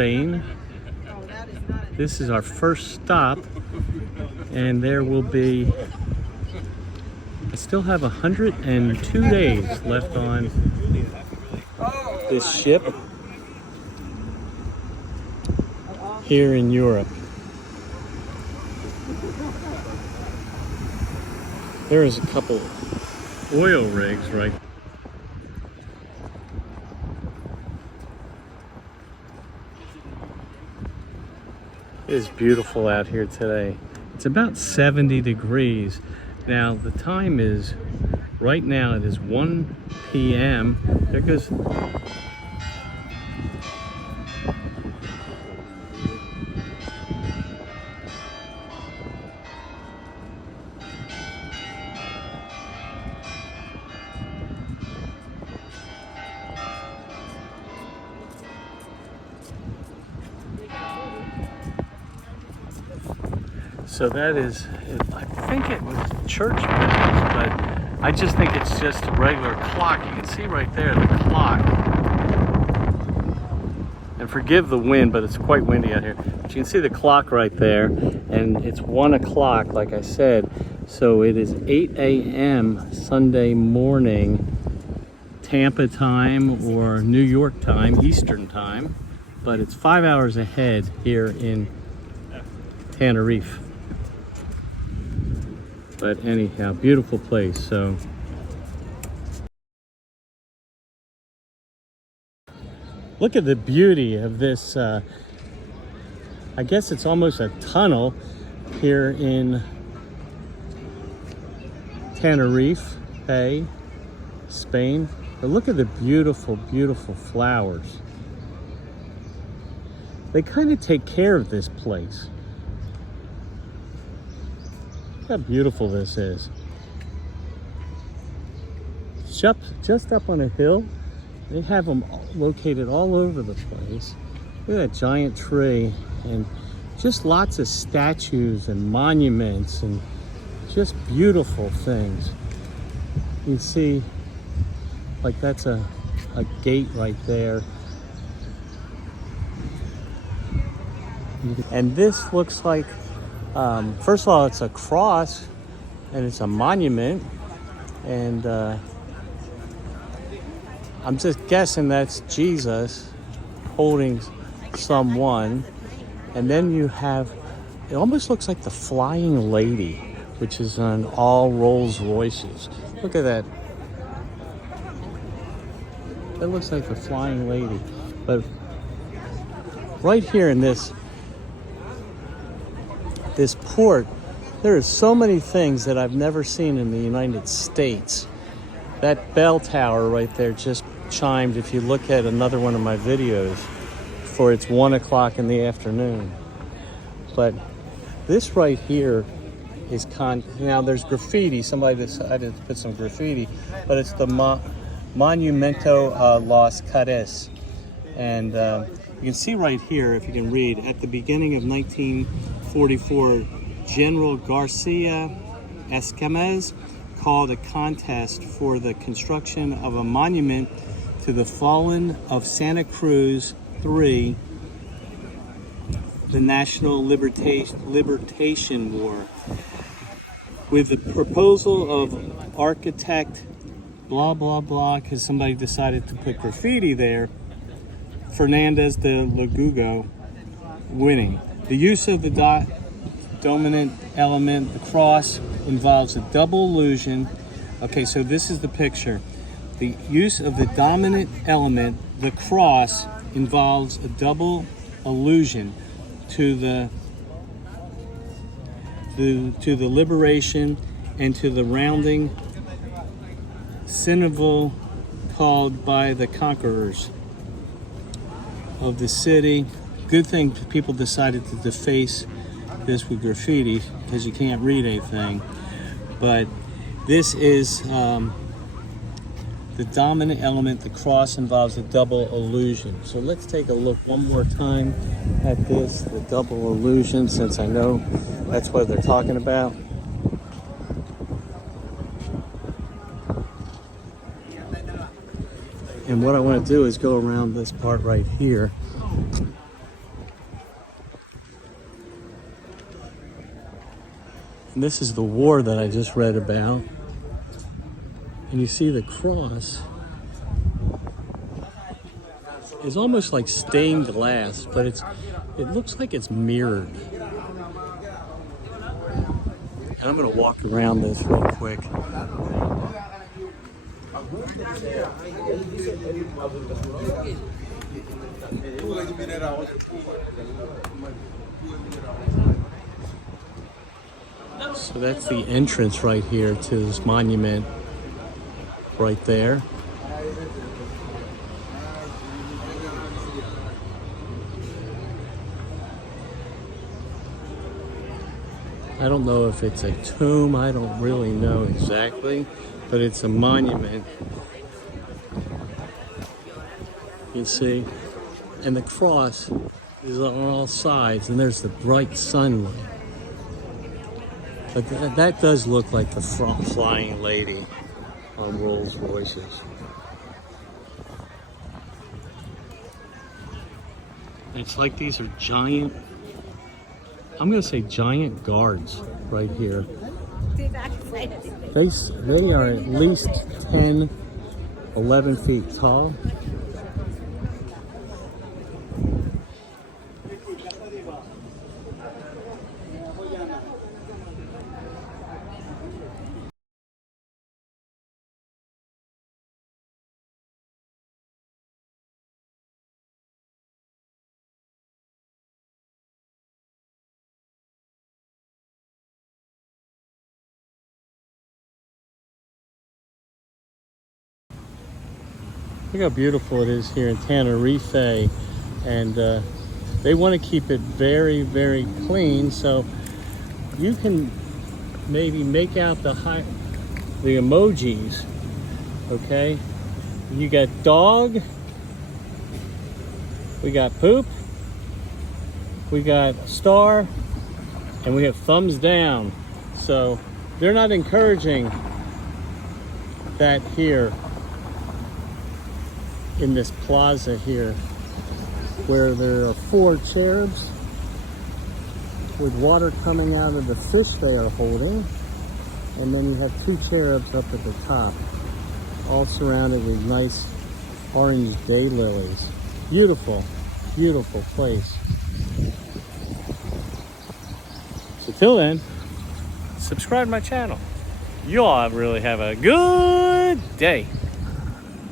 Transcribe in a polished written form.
Spain. This is our first stop, and there will be, I still have 102 days left on this ship here in Europe. There is a couple oil rigs right. It is beautiful out here today. It's about 70 degrees. Now the time is, right now it is 1 p.m. There goes. So that is, I think it was church bells, but I just think it's just a regular clock. You can see right there the clock. And forgive the wind, but it's quite windy out here. But you can see the clock right there, and it's 1 o'clock, like I said. So it is 8 a.m. Sunday morning, Tampa time or New York time, Eastern time. But it's 5 hours ahead here in Tenerife. But anyhow, beautiful place. So look at the beauty of this. I guess it's almost a tunnel here in Tenerife, hey, Spain. But look at the beautiful, beautiful flowers. They kind of take care of this place. How beautiful this is. Just up on a hill. They have them located all over the place. Look at that giant tree, and just lots of statues and monuments and just beautiful things. You can see, like that's a gate right there. And this looks like, first of all, it's a cross and it's a monument, and I'm just guessing that's Jesus holding someone. And then you have, it almost looks like the Flying Lady, which is on all Rolls Royces. Look at that. That looks like the Flying Lady. But right here in this port, there are so many things that I've never seen in the United States. That bell tower right there just chimed, if you look at another one of my videos, for it's 1 o'clock in the afternoon. But this right here is now there's graffiti. Somebody decided to put some graffiti, but it's the Monumento Los Cares. And you can see right here, if you can read, at the beginning of 1944, General Garcia Esquemes called a contest for the construction of a monument to the fallen of Santa Cruz III, the National Libertation War, with the proposal of architect blah blah blah, because somebody decided to put graffiti there, Fernandez de Lugo winning. The use of the dominant element, the cross, involves a double illusion. Okay, so this is the picture. The use of the dominant element, the cross, involves a double allusion to the liberation and to the rounding symbol called by the conquerors of the city. Good thing people decided to deface this with graffiti, because you can't read anything. But this is the dominant element. The cross involves a double illusion. So let's take a look one more time at this, the double illusion, since I know that's what they're talking about. And what I want to do is go around this part right here. And this is the war that I just read about. And you see the cross is almost like stained glass, but it looks like it's mirrored. And I'm gonna walk around this real quick. So that's the entrance right here to this monument right there. I don't know if it's a tomb, I don't really know exactly, but it's a monument. You see, and the cross is on all sides, and there's the bright sunlight. But that does look like the flying lady on Rolls Royces. It's like these are giant, I'm gonna say giant guards right here. They are at least 10, 11 feet tall. Look how beautiful it is here in Tenerife, and they want to keep it very, very clean. So you can maybe make out the emojis. Okay, you got dog, we got poop, we got star, and we have thumbs down. So they're not encouraging that here in this plaza here, where there are 4 cherubs with water coming out of the fish they are holding, and then you have 2 cherubs up at the top, all surrounded with nice orange daylilies. Beautiful, beautiful place. So till then, subscribe to my channel. You all really have a good day.